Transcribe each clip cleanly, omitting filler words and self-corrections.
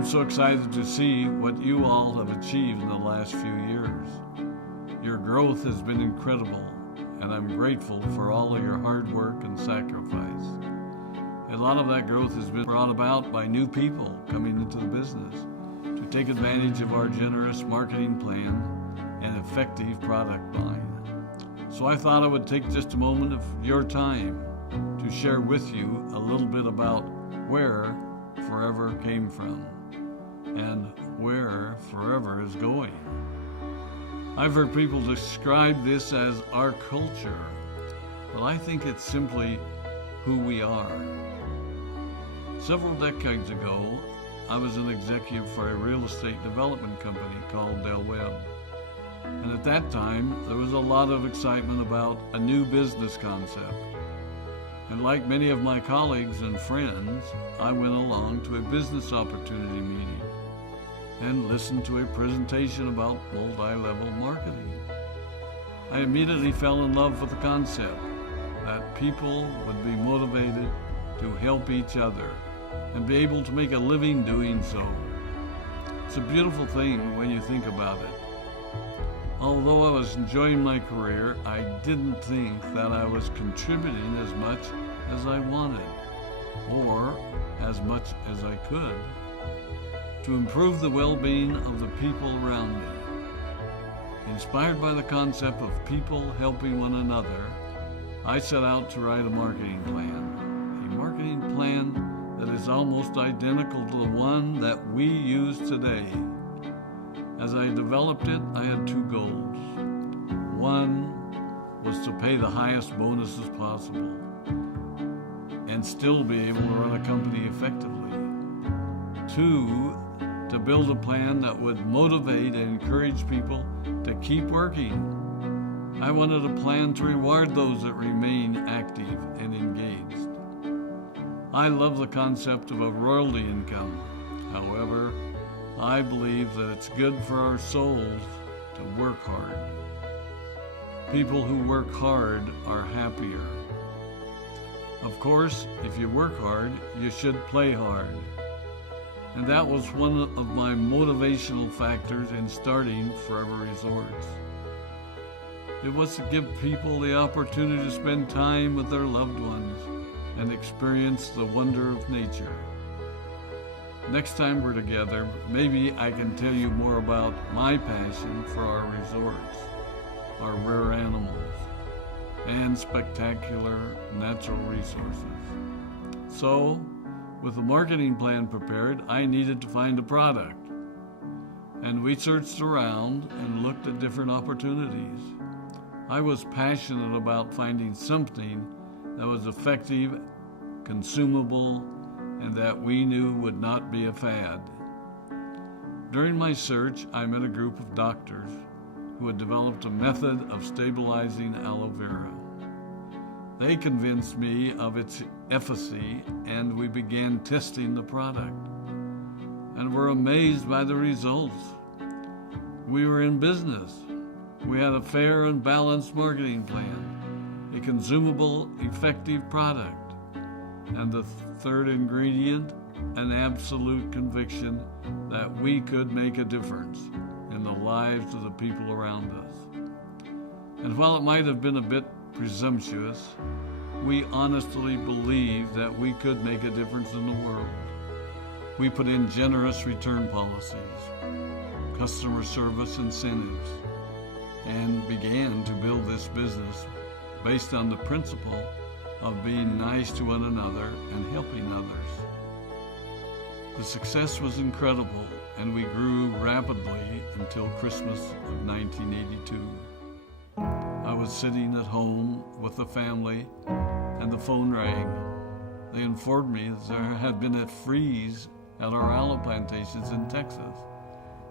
I'm so excited to see what you all have achieved in the last few years. Your growth has been incredible, and I'm grateful for all of your hard work and sacrifice. A lot of that growth has been brought about by new people coming into the business to take advantage of our generous marketing plan and effective product line. So I thought I would take just a moment of your time to share with you a little bit about where Forever came from and where Forever is going. I've heard people describe this as our culture, but I think it's simply who we are. Several decades ago, I was an executive for a real estate development company called 𝕍𝕬𝕚𝕚𝕚. And at that time, there was a lot of excitement about a new business concept. And like many of my colleagues and friends, I went along to a business opportunity meeting and listened to a presentation about multi-level marketing. I immediately fell in love with the concept that people would be motivated to help each other and be able to make a living doing so. It's a beautiful thing when you think about it. Although I was enjoying my career, I didn't think that I was contributing as much as I wanted, or as much as I could, to improve the well-being of the people around me. Inspired by the concept of people helping one another, I set out to write a marketing plan that is almost identical to the one that we use today. As I developed it, I had two goals. One was to pay the highest bonuses possible and still be able to run a company effectively. Two, to build a plan that would motivate and encourage people to keep working. I wanted a plan to reward those that remain active and engaged. I love the concept of a royalty income. However, I believe that it's good for our souls to work hard. People who work hard are happier. Of course, if you work hard, you should play hard. And that was one of my motivational factors in starting Forever Resorts. It was to give people the opportunity to spend time with their loved ones and experience the wonder of nature. Next time we're together, maybe I can tell you more about my passion for our resorts, our rare animals, and spectacular natural resources. So, with the marketing plan prepared, I needed to find a product. And we searched around and looked at different opportunities. I was passionate about finding something that was effective, consumable, and that we knew would not be a fad. During my search, I met a group of doctors who had developed a method of stabilizing aloe vera. They convinced me of its efficacy, and we began testing the product, and were amazed by the results. We were in business. We had a fair and balanced marketing plan, a consumable, effective product, and the third ingredient, an absolute conviction that we could make a difference in the lives of the people around us. And while it might have been a bit presumptuous, we honestly believed that we could make a difference in the world. We put in generous return policies, customer service incentives, and began to build this business based on the principle of being nice to one another and helping others. The success was incredible, and we grew rapidly until Christmas of 1982. I was sitting at home with the family, and the phone rang. They informed me that there had been a freeze at our aloe plantations in Texas,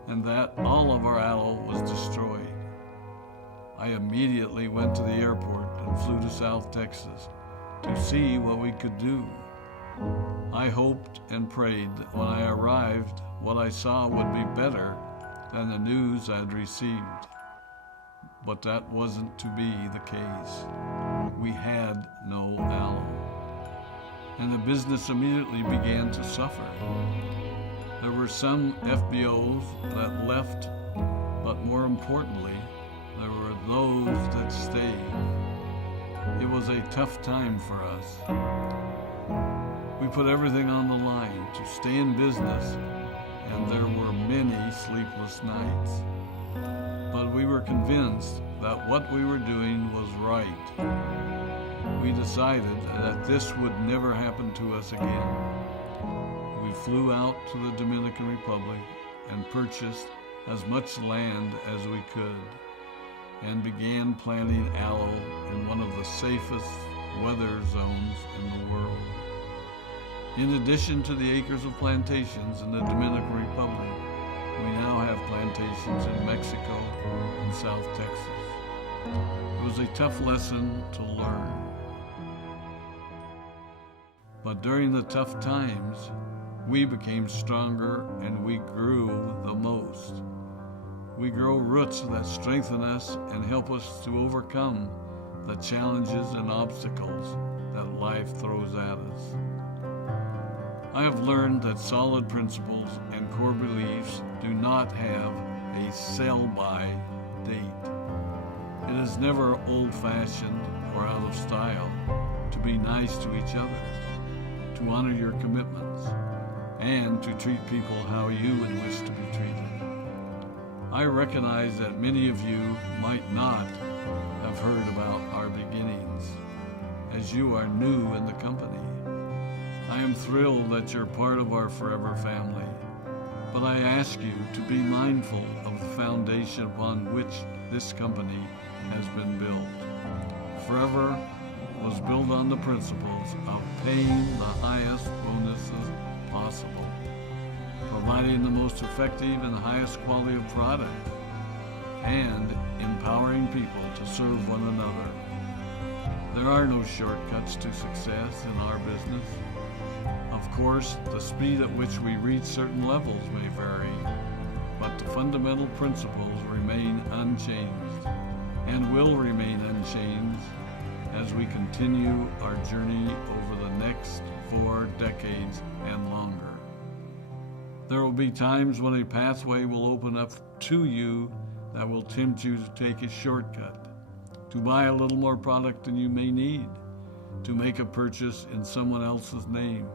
and that all of our aloe was destroyed. I immediately went to the airport and flew to South Texas to see what we could do. I hoped and prayed that when I arrived, what I saw would be better than the news I'd received. But that wasn't to be the case. We had no aloe, and the business immediately began to suffer. There were some FBOs that left, but more importantly, there were those that stayed. It was a tough time for us. We put everything on the line to stay in business, and there were many sleepless nights. But we were convinced that what we were doing was right. We decided that this would never happen to us again. We flew out to the Dominican Republic and purchased as much land as we could and began planting aloe in one of the safest weather zones in the world. In addition to the acres of plantations in the Dominican Republic, we now have plantations in Mexico and South Texas. It was a tough lesson to learn. But during the tough times, we became stronger and we grew the most. We grow roots that strengthen us and help us to overcome the challenges and obstacles that life throws at us. I have learned that solid principles and core beliefs do not have a sell-by date. It is never old-fashioned or out of style to be nice to each other, to honor your commitments, and to treat people how you would wish to be treated. I recognize that many of you might not have heard about our beginnings, as you are new in the company. I am thrilled that you're part of our forever family, but I ask you to be mindful of the foundation upon which this company has been built. Forever was built on the principles of paying the highest bonuses possible, providing the most effective and highest quality of product, and empowering people to serve one another. There are no shortcuts to success in our business. Of course, the speed at which we reach certain levels may vary, but the fundamental principles remain unchanged and will remain unchanged as we continue our journey over the next 4 decades and longer. There will be times when a pathway will open up to you that will tempt you to take a shortcut, to buy a little more product than you may need, to make a purchase in someone else's name,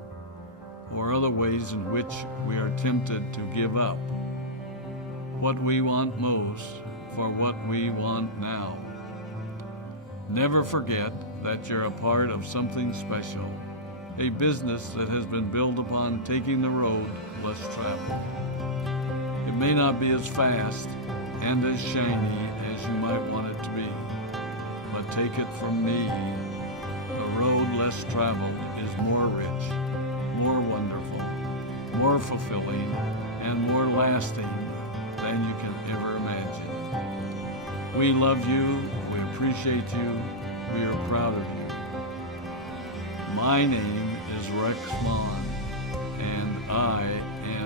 or other ways in which we are tempted to give up what we want most for what we want now. Never forget that you're a part of something special, a business that has been built upon taking the road less traveled. It may not be as fast and as shiny as you might want it to be, but take it from me, the road less traveled is more rich, more wonderful, more fulfilling, and more lasting than you can ever imagine. We love you, we appreciate you, we are proud of you. My name is Rex Maughan, and I am